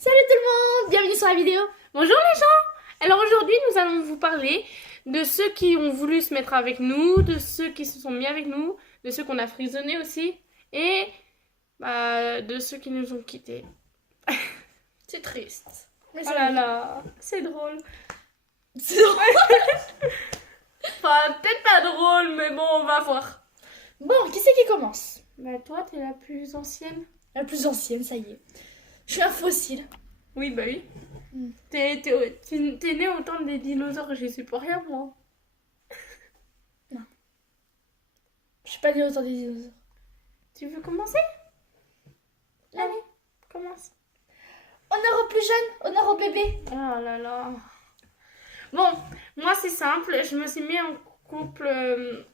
Salut tout le monde, bienvenue sur la vidéo. Bonjour les gens. Alors aujourd'hui nous allons vous parler de ceux qui ont voulu se mettre avec nous, de ceux qui se sont mis avec nous, de ceux qu'on a frisonnés aussi et de ceux qui nous ont quittés. C'est triste. Mais Oh là là, c'est drôle. C'est drôle. Enfin peut-être pas drôle mais bon on va voir. Bon, qui c'est qui commence? Bah toi t'es la plus ancienne. La plus ancienne, ça y est. Je suis un fossile. Oui bah oui. Mm. T'es né au temps des dinosaures, j'y suis pour rien moi. Je suis pas née au temps des dinosaures. Tu veux commencer? Allez, commence. Honneur aux plus jeunes, honneur aux bébés. Oh là là. Bon, moi c'est simple, je me suis mis en couple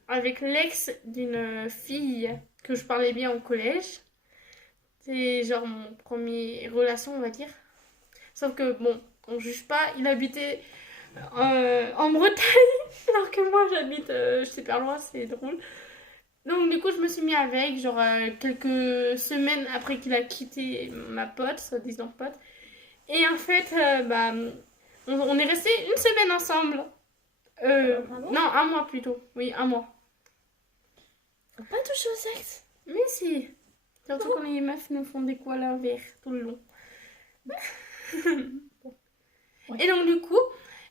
avec l'ex d'une fille que je parlais bien au collège. C'est genre mon premier relation, on va dire. Sauf que bon, on juge pas, il habitait en Bretagne, alors que moi j'habite super loin, c'est drôle. Donc du coup je me suis mis avec, genre quelques semaines après qu'il a quitté ma pote, soi-disant pote. Et en fait, on est resté une semaine ensemble. Ah bon? Non, un mois plutôt. Oui, un mois. Faut pas toucher au sexe. Mais si. Surtout quand les meufs nous font des koalas verts tout le long. Ouais. Et donc du coup,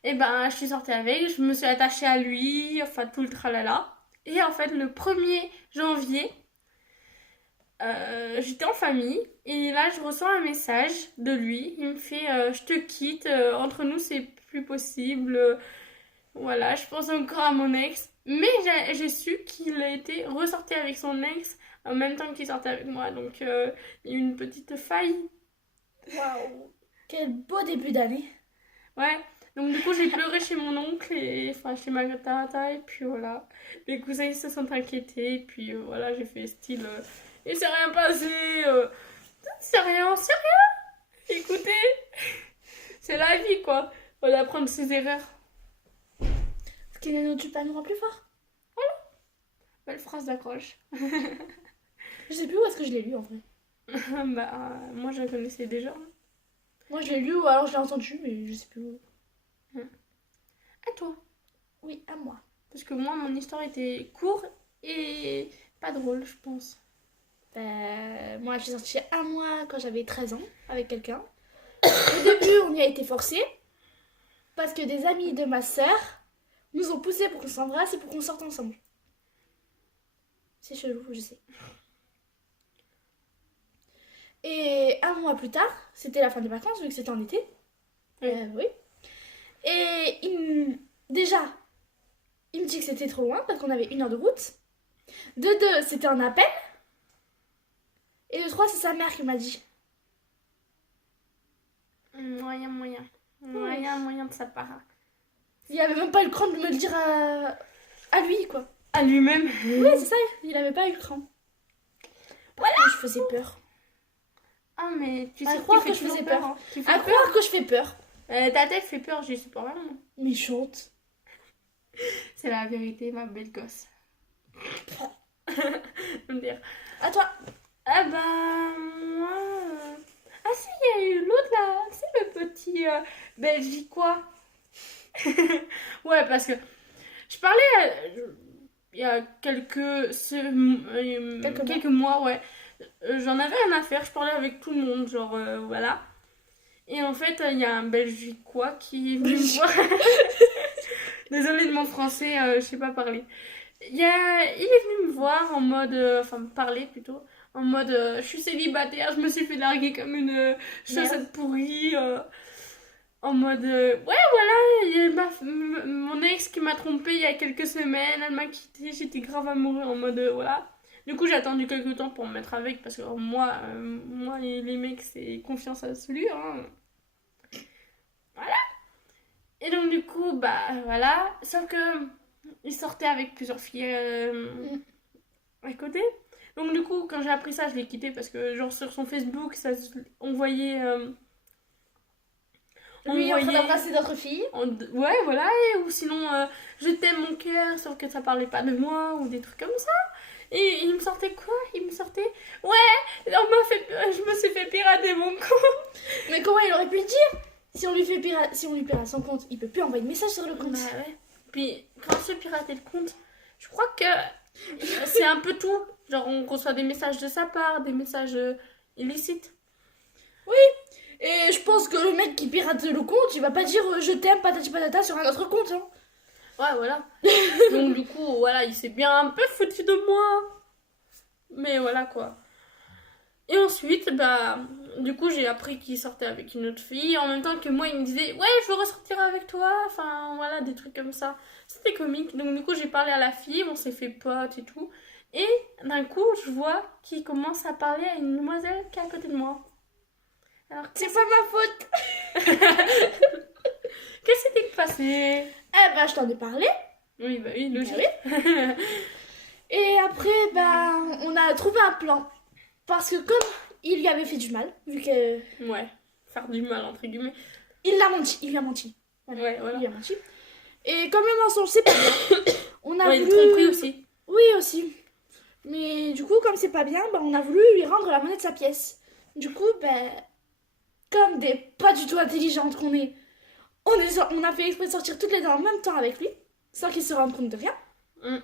je suis sortie avec, je me suis attachée à lui, enfin tout le tralala. Et en fait, le 1er janvier, j'étais en famille et là je reçois un message de lui. Il me fait je te quitte, entre nous c'est plus possible. Voilà, je pense encore à mon ex. Mais j'ai su qu'il a été ressorti avec son ex en même temps qu'il sortait avec moi. Donc il y a eu une petite faille. Waouh. Quel beau début d'année. Ouais. Donc du coup j'ai pleuré chez mon oncle et enfin chez ma tata et puis voilà. Mes cousins ils se sont inquiétés et puis voilà j'ai fait style il s'est rien passé. C'est rien, c'est rien. Écoutez, c'est la vie quoi. On va apprendre ses erreurs. Ce qui ne nous tue pas nous rend plus fort. Belle phrase d'accroche. Je sais plus où est-ce que je l'ai lu en vrai. Moi je la connaissais déjà. Moi je l'ai lu ou alors je l'ai entendu, mais je sais plus où. À toi. Oui, à moi. Parce que moi mon histoire était courte et pas drôle je pense. Moi je suis sortie un mois quand j'avais 13 ans avec quelqu'un. Au début on y a été forcés parce que des amis de ma sœur nous ont poussés pour qu'on s'embrasse et pour qu'on sorte ensemble. C'est chelou, je sais. Et un mois plus tard, c'était la fin des vacances vu que c'était en été. Oui. Oui. Et déjà, il me dit que c'était trop loin parce qu'on avait 1 heure de route. De deux, c'était un appel. Et de trois, c'est sa mère qui m'a dit. Moyen, moyen. Moyen de sa part. Il avait même pas eu le cran de me le dire à lui, quoi. À lui-même. Oui, c'est ça, il avait pas eu le cran. Voilà. Je faisais peur. Ah mais tu À sais croire tu fais que je faisais toujours peur. hein. Tu fais À peur. croire que je fais peur. Ta tête fait peur, j'y suis pas vraiment. Méchante. C'est la vérité, ma belle gosse. Me dire. À toi. Ah bah moi. Ah si, il y a eu l'autre là, c'est le petit Belgiquois. Ouais, parce que je parlais il y a quelques mois, ouais. J'en avais rien à faire, je parlais avec tout le monde, genre voilà. Et en fait, il y a un Belgiquois qui est venu me voir. Désolée de mon français, je sais pas parler. Il est venu me voir en mode, enfin me parler plutôt, en mode je suis célibataire, je me suis fait larguer comme une chaussette pourrie. En mode ouais voilà, il y a mon ex qui m'a trompée il y a quelques semaines, elle m'a quitté, j'étais grave amoureuse en mode voilà. Du coup j'ai attendu quelques temps pour me mettre avec parce que moi les mecs c'est confiance absolue hein. Voilà. Et donc du coup voilà, sauf que il sortait avec plusieurs filles à côté. Donc du coup quand j'ai appris ça je l'ai quitté parce que genre sur son Facebook on voyait Lui en train d'embrasser d'autres filles. Ouais, voilà, ou sinon je t'aime mon cœur, sauf que ça parlait pas de moi, ou des trucs comme ça. Et il me sortait quoi? Il me sortait, ouais, je me suis fait pirater mon compte. Mais comment il aurait pu le dire? Si on lui pirate son compte, il peut plus envoyer de message sur le compte. Bah ouais. Puis quand on se fait pirater le compte, je crois que c'est un peu tout. Genre on reçoit des messages de sa part, des messages illicites. Et je pense que le mec qui pirate le compte, il va pas dire je t'aime patati patata sur un autre compte. Hein. Ouais, voilà. Donc du coup, voilà, il s'est bien un peu foutu de moi. Mais voilà quoi. Et ensuite, bah, du coup, j'ai appris qu'il sortait avec une autre fille. En même temps que moi, il me disait, ouais, je veux ressortir avec toi. Enfin, voilà, des trucs comme ça. C'était comique. Donc, du coup, j'ai parlé à la fille, on s'est fait potes et tout. Et d'un coup, je vois qu'il commence à parler à une demoiselle qui est à côté de moi. Alors, C'est pas ma faute. qu'est-ce qui s'est passé? Eh ben, je t'en ai parlé. Oui, bah oui, logique. Ah Et après, ben, on a trouvé un plan. Parce que comme il lui avait fait du mal, vu que... Ouais, faire du mal, entre guillemets. Il lui a menti. Ouais, voilà. Il lui a menti. Et comme le mensonge, c'est pas bien, on a Ouais, voulu... tromperie aussi. Oui, aussi. Mais du coup, comme c'est pas bien, ben, on a voulu lui rendre la monnaie de sa pièce. Du coup, ben, comme des pas du tout intelligentes qu'on est, on a fait exprès de sortir toutes les deux en même temps avec lui, sans qu'il se rende compte de rien. Mm.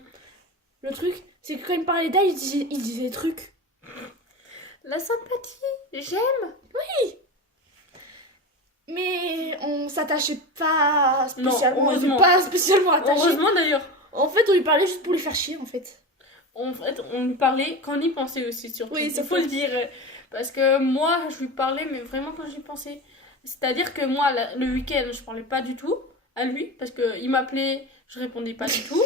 Le truc, c'est que quand il parlait d'elle, il disait des trucs. La sympathie, j'aime. Mais on s'attachait pas spécialement. Non, heureusement. On était pas spécialement attachés. Heureusement d'ailleurs. En fait, on lui parlait juste pour lui faire chier, en fait. En fait, on lui parlait quand on y pensait aussi, surtout. Oui, il faut le dire. Parce que moi, je lui parlais, mais vraiment quand j'y pensais. C'est-à-dire que moi, le week-end, je parlais pas du tout à lui. Parce qu'il m'appelait, je répondais pas du tout.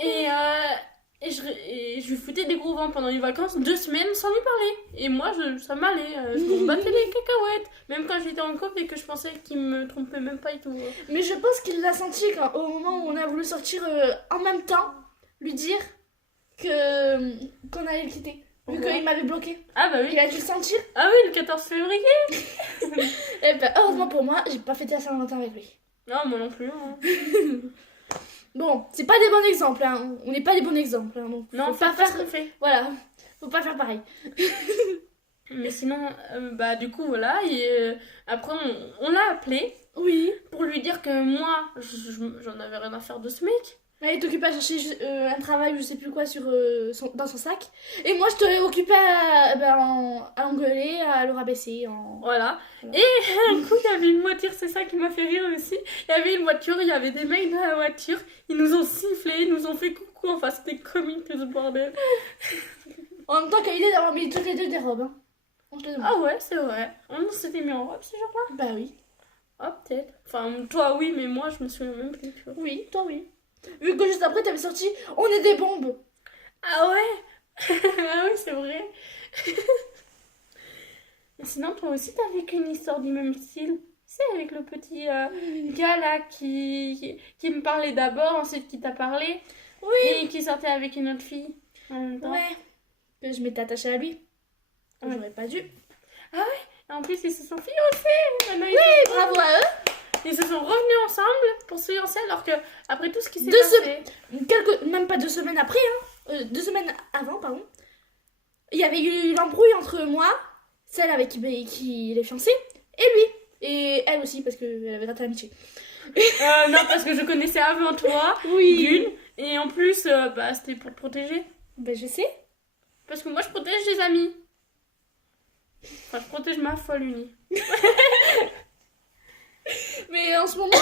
Et je lui foutais des gros vents pendant les vacances, 2 semaines sans lui parler. Et moi, ça m'allait. Je me battais les cacahuètes. Même quand j'étais en couple et que je pensais qu'il me trompait même pas et tout. Mais je pense qu'il l'a senti au moment où on a voulu sortir en même temps, lui dire qu'on allait le quitter. Vu qu'il m'avait bloqué. Ah bah oui. Il a dû le sentir. Ah oui, le 14 février. Et ben, heureusement pour moi, j'ai pas fêté la Saint-Valentin avec lui. Non, moi non plus. Hein. Bon, c'est pas des bons exemples, hein. On n'est pas des bons exemples. Hein, donc Non, faut pas faire ce faire. qu'on fait. Voilà, faut pas faire pareil. Mais sinon, bah du coup, voilà. Et après, on l'a appelé Oui. pour lui dire que moi, j'en avais rien à faire de ce mec. Elle est occupée à chercher un travail, je sais plus quoi, dans son sac. Et moi, je te occupée à engueuler, à le rabaisser. Voilà. Voilà. Et du coup, il y avait une voiture, c'est ça qui m'a fait rire aussi. Il y avait une voiture, il y avait des mecs dans la voiture. Ils nous ont sifflé, ils nous ont fait coucou. Enfin, c'était comique ce bordel. En même temps, quelle idée d'avoir mis toutes les deux des robes. Hein. On te le demande. Ah ouais, c'est vrai. On s'était mis en robe ce jour-là. Bah oui. Ah, peut-être. Enfin, toi, oui, mais moi, je me souviens même plus. Tu vois. Oui, toi oui. Vu que juste après, t'avais sorti On est des bombes. Ah ouais. Ah oui, c'est vrai. Et sinon, toi aussi, t'as vécu une histoire du même style. C'est avec le petit gars là qui me parlait d'abord, ensuite qui t'a parlé. Oui. Et qui sortait avec une autre fille en même temps. Ouais. Que je m'étais attachée à lui. Ouais. J'aurais pas dû. Et en plus, ils se sont fiancés. Maintenant, Oui, bravo à eux. ils se sont revenus ensemble pour se fiancer alors que, après tout ce qui s'est 2 passé. Même pas 2 semaines après, hein. 2 semaines avant, pardon. Il y avait eu l'embrouille entre moi, celle avec qui il est fiancé, et lui. Et elle aussi, parce qu'elle avait raté l'amitié. Non, parce que je connaissais avant toi, d'une. Et en plus, bah, c'était pour te protéger. Ben je sais. Parce que moi, je protège les amis. Enfin, je protège ma folle unie. Mais en ce moment,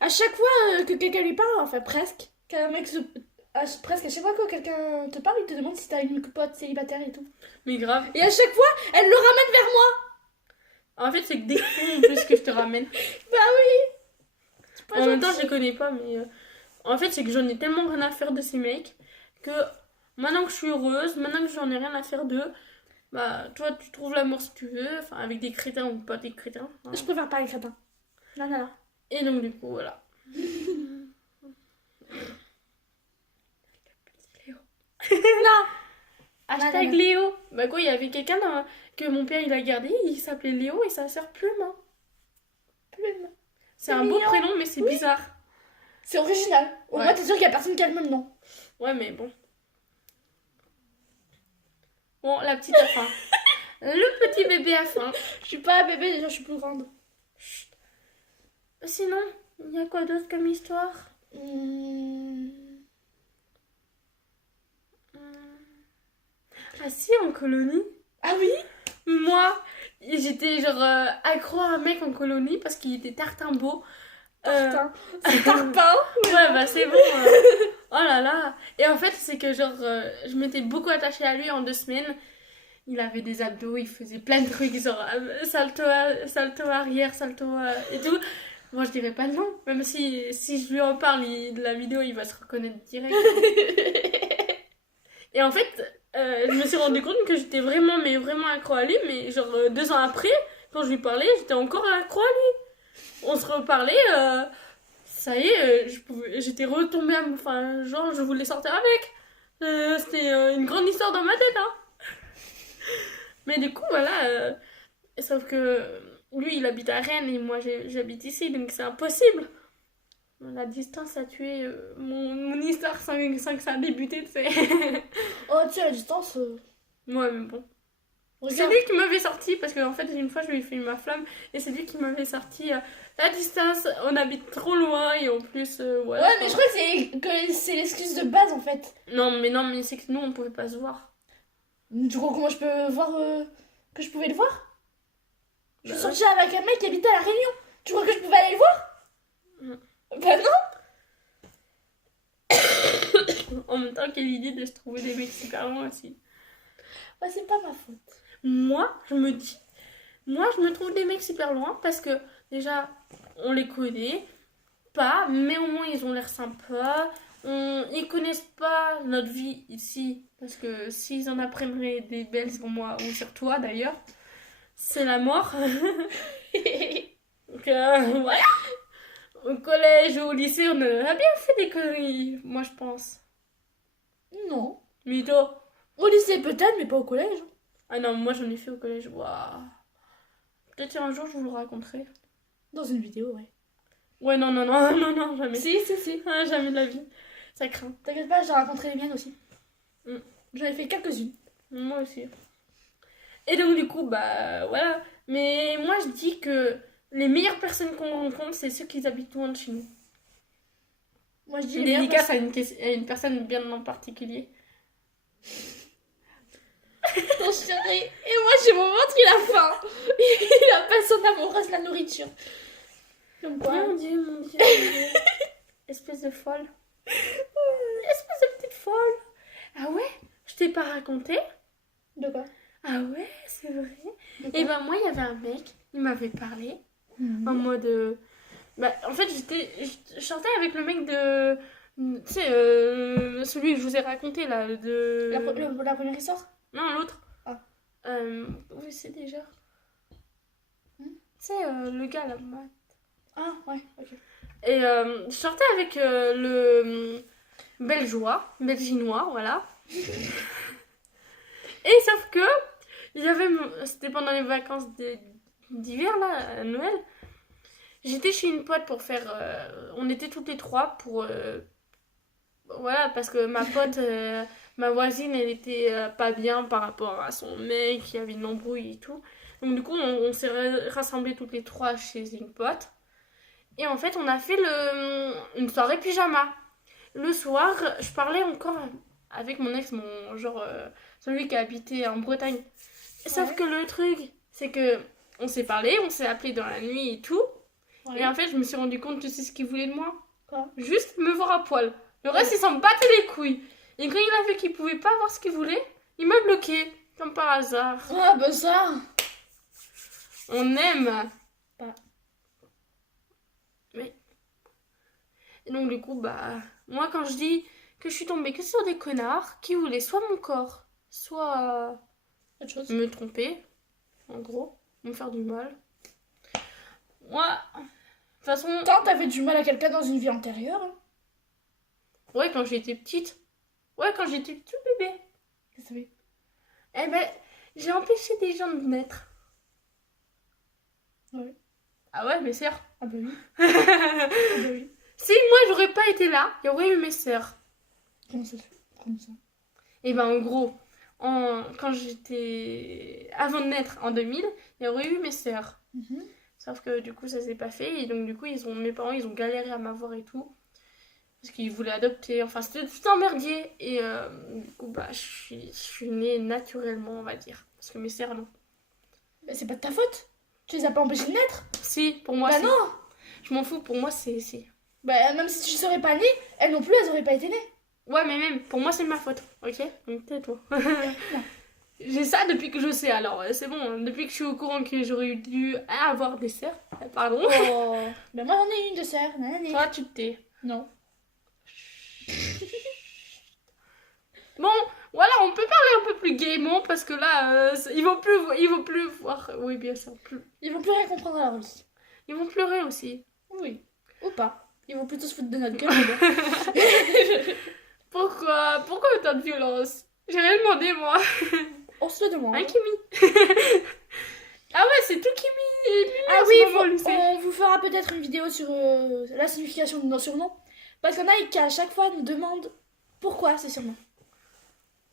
à chaque fois que quelqu'un lui parle, enfin presque, qu'un mec presque à chaque fois que quelqu'un te parle, il te demande si t'as une pote célibataire et tout. Mais grave. Et à chaque fois, elle le ramène vers moi. En fait, c'est que des cons en plus que je te ramène. Bah oui. C'est pas En même temps, gentil. je les connais pas, mais. En fait, c'est que j'en ai tellement rien à faire de ces mecs que maintenant que je suis heureuse, maintenant que j'en ai rien à faire d'eux, bah, toi, tu trouves l'amour si tu veux, enfin, avec des crétins ou pas des crétins. Hein. Je préfère pas les crétins. Non, non, non. Et donc, du coup, voilà. Non. Hashtag non. Léo. Bah quoi, il y avait quelqu'un que mon père il a gardé, il s'appelait Léo et sa sœur Plume. Hein. Plume. C'est un beau mignon. prénom, mais c'est bizarre. C'est original. Au Ouais. moins, t'es sûr qu'il y a personne qui a le même nom. Ouais, mais bon. Bon, la petite a faim. Le petit bébé a faim. Je suis pas un bébé, déjà je suis plus grande. Sinon, il y a quoi d'autre comme histoire? Ah si, en colonie. Ah oui? Moi, j'étais genre accro à un mec en colonie parce qu'il était tartin beau. Tartin. C'est tartin. Ouais, bah c'est bon. Oh là là. Et en fait, c'est que genre, je m'étais beaucoup attachée à lui en 2 semaines. Il avait des abdos, il faisait plein de trucs, genre salto arrière, salto et tout. Moi, je dirais pas non. Même si je lui en parle de la vidéo, il va se reconnaître direct. Et en fait, je me suis rendu compte que j'étais vraiment, mais vraiment accro à lui. Mais genre, 2 ans après, quand je lui parlais, j'étais encore accro à lui. On se reparlait, ça y est, j'étais retombée, enfin, genre, je voulais sortir avec. C'était une grande histoire dans ma tête, hein. Mais du coup, voilà, sauf que lui, il habite à Rennes et moi, j'habite ici, donc c'est impossible. La distance a tué mon histoire sans que ça a débuté, tu sais. Oh, tiens, à distance. Ouais, mais bon. C'est Regarde. lui qui m'avait sorti, parce qu'en fait, une fois, je lui ai fait ma flamme, et c'est lui qui m'avait sorti la distance, on habite trop loin, et en plus, Ouais, mais je crois que c'est l'excuse de base en fait. Non, mais c'est que nous, on pouvait pas se voir. Du coup, comment je peux voir que je pouvais le voir? Je suis Bah, sortie avec un mec qui habitait à La Réunion. Tu crois que je pouvais aller le voir? Bah non. En même temps, quelle idée de se trouver des mecs super loin aussi. Bah, c'est pas ma faute. Moi, je me trouve des mecs super loin parce que déjà, on les connaît pas, mais au moins ils ont l'air sympas. Ils connaissent pas notre vie ici parce que s'ils en apprendraient des belles sur moi ou sur toi d'ailleurs, c'est la mort. Donc voilà. Au collège ou au lycée, on a bien fait des conneries, moi je pense. Non. Mytho. Au lycée peut-être, mais pas au collège. Ah non, moi j'en ai fait au collège. Waouh. Peut-être un jour je vous le raconterai. Dans une vidéo, ouais. Ouais, non, non, non, non, non, jamais. Si. Ah, jamais de la vie. Ça craint. T'inquiète pas, j'ai rencontré les miennes aussi. Mm. J'en ai fait quelques-unes. Moi aussi. Et donc, du coup, bah voilà. Mais moi, je dis que les meilleures personnes qu'on rencontre, c'est ceux qui habitent loin de chez nous. Moi, je dis Une les meilleures dédicace à une personne bien en particulier. Ton chéri. Et moi, j'ai mon ventre, il a faim. Il appelle son amoureuse la nourriture. Comme quoi. Mon Dieu, mon Dieu, mon Dieu. Espèce de folle. Espèce de petite folle. Ah ouais? Je t'ai pas raconté? De quoi? Ah ouais, c'est vrai. De quoi? Et ben moi, il y avait un mec, il m'avait parlé. En Mhm. mode. Bah, en fait, je sortais avec le mec de. Tu sais, celui que je vous ai raconté là. De... La première histoire? Non, l'autre. Ah. Oui, c'est déjà. Hmm. Tu sais, le gars là. Ah, ouais, ok. Et je sortais avec le belginois, voilà. Et sauf que, c'était pendant les vacances d'hiver là, à Noël. J'étais chez une pote pour faire. On était toutes les trois pour. Voilà, parce que ma pote, ma voisine, elle était pas bien par rapport à son mec, il y avait une embrouille et tout. Donc, du coup, on s'est rassemblés toutes les trois chez une pote. Et en fait, on a fait une soirée pyjama. Le soir, je parlais encore avec mon ex, genre, celui qui habitait en Bretagne. Sauf Ouais. que le truc, c'est que on s'est parlé, on s'est appelé dans la nuit et tout. Ouais. Et en fait, je me suis rendu compte, tu sais ce qu'il voulait de moi? Quoi? Juste me voir à poil. Le reste, il s'en battait les couilles. Et quand il a vu qu'il pouvait pas voir ce qu'il voulait, il m'a bloqué. Comme par hasard. Ah, bah ça. On aime. Pas. Mais. Et donc, du coup, bah. Moi, quand je dis que je suis tombée que sur des connards qui voulaient soit mon corps, soit Autre chose. me tromper, en gros, me faire du mal. Moi, de toute façon, Tant t'as fait du mal à quelqu'un dans une vie antérieure. Hein. ouais, quand j'étais petite. Ouais, quand j'étais tout bébé. Qu'est-ce que ça fait? Eh ben, j'ai empêché des gens de naître. Ouais. Ah ouais, mes sœurs. Ah bah oui. Ah bah oui. Si moi j'aurais pas été là, il y aurait eu mes sœurs. Comment ça se fait? Comment ça? Et ben en gros, quand j'étais... Avant de naître, en 2000, il y aurait eu mes sœurs. Mhm. Sauf que du coup, ça s'est pas fait. Et donc, du coup, mes parents, ils ont galéré à m'avoir et tout. Parce qu'ils voulaient adopter. Enfin, c'était tout un merdier. Et du coup, bah, je suis née naturellement, on va dire. Parce que mes sœurs, non. Mais c'est pas de ta faute. Tu les as pas empêchés de naître. Si, pour moi, Bah si. non. Je m'en fous, pour moi, c'est... Bah même si tu serais pas née, elles non plus, elles auraient pas été nées. Ouais, mais même, pour moi, c'est de ma faute. Ok? Donc, tais-toi. J'ai ça depuis que je sais, alors c'est bon. Depuis que je suis au courant que j'aurais dû avoir des sœurs. Pardon. Oh. Bah moi j'en ai une de sœur. Nanani. Toi, tu te tais. Non. Bon, voilà, on peut parler un peu plus gaiement parce que là, ils vont plus voir. Oui, bien sûr. Ils vont plus rien comprendre à leur vie. Ils vont pleurer aussi. Oui. Ou pas. Ils vont plutôt se foutre de notre gueule. Mais bon. Pourquoi autant de violence? J'ai rien demandé, moi. On se le demande. Hein, Kimi? Ah ouais, c'est tout Kimi et Mimi Ah en oui, ce moment, Lucette. on vous fera peut-être une vidéo sur la signification de nos surnoms. Parce qu'il y en a qui à chaque fois nous demandent pourquoi ces surnoms.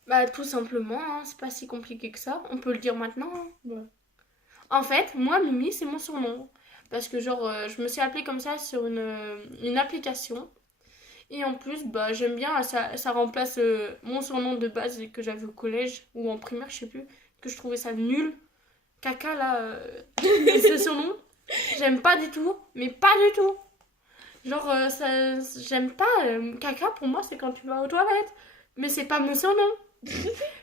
Bah, tout simplement, hein, c'est pas si compliqué que ça. On peut le dire maintenant. Hein. Ouais. En fait, moi, Mimi, c'est mon surnom. Parce que, genre, je me suis appelée comme ça sur une application. Et en plus, bah, j'aime bien, ça remplace mon surnom de base que j'avais au collège ou en primaire, je sais plus, que je trouvais ça nul. Caca, là, ce surnom, j'aime pas du tout, mais pas du tout. Genre, j'aime pas. Caca, pour moi, c'est quand tu vas aux toilettes. Mais c'est pas mon surnom.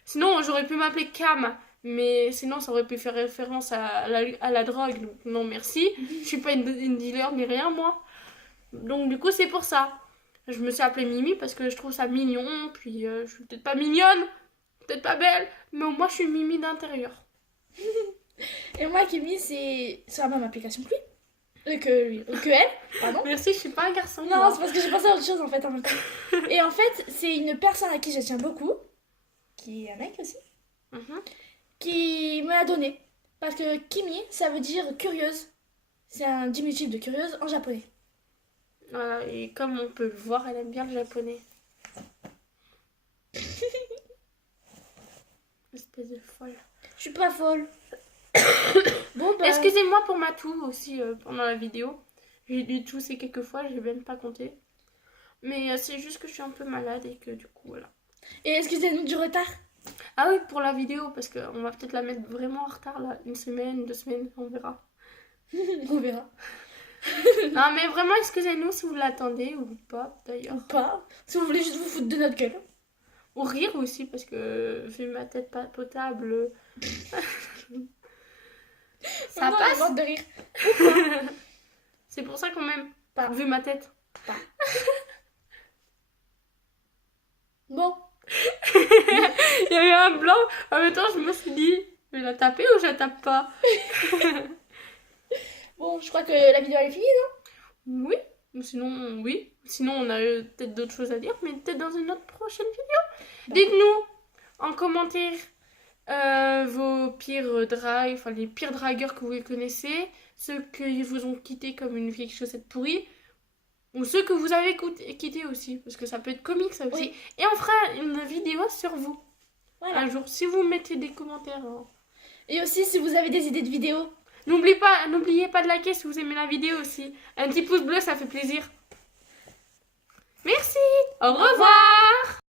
Sinon, j'aurais pu m'appeler Cam. Mais sinon, ça aurait pu faire référence à la drogue. Donc, non, merci. Je suis pas une dealer ni rien, moi. Donc, du coup, c'est pour ça. Je me suis appelée Mimi parce que je trouve ça mignon. Puis, je suis peut-être pas mignonne, peut-être pas belle. Mais au moins, je suis Mimi d'intérieur. Et moi, Kimi, c'est sur la même application que lui. Que elle, pardon. Merci, je suis pas un garçon. Non, moi. c'est parce que j'ai pensé à autre chose en fait en même temps. Et en fait, c'est une personne à qui je tiens beaucoup, qui est un mec aussi, Mhm. qui me l'a donné. Parce que Kimi, ça veut dire curieuse. C'est un diminutif de curieuse en japonais. Voilà, et comme on peut le voir, elle aime bien le japonais. Espèce de folle. Je suis pas folle. Bon, bah. Excusez-moi pour ma toux aussi pendant la vidéo. J'ai dû tousser quelques fois, j'ai même pas compté. Mais c'est juste que je suis un peu malade et que du coup, voilà. Et excusez-nous du retard. Ah oui, pour la vidéo, parce qu'on va peut-être la mettre vraiment en retard là. 1 semaine, 2 semaines, on verra. On verra. Non, mais vraiment, excusez-nous si vous l'attendez ou pas d'ailleurs. Ou pas. Si vous voulez juste vous foutre de notre gueule. Ou rire aussi, parce que vu ma tête pas potable. Ça Non, passe. j'ai hâte de rire. C'est pour ça quand même. Pas. Vu ma tête. Bon. Il y a eu un blanc. En même temps, je me suis dit, je vais la taper ou je la tape pas? Bon, je crois que la vidéo elle est finie, non? Oui. Ou sinon, oui. Sinon, on a peut-être d'autres choses à dire, mais peut-être dans une autre prochaine vidéo. Dites-nous en commentaire vos pires dragues, enfin les pires dragueurs que vous connaissez, ceux qui vous ont quitté comme une vieille chaussette pourrie, ou ceux que vous avez quitté aussi, parce que ça peut être comique ça aussi. Oui. Et on fera une vidéo sur vous Voilà. un jour, si vous mettez des commentaires. Hein. Et aussi, si vous avez des idées de vidéos. N'oubliez pas de liker si vous aimez la vidéo aussi. Un petit pouce bleu, ça fait plaisir. Merci. Au revoir.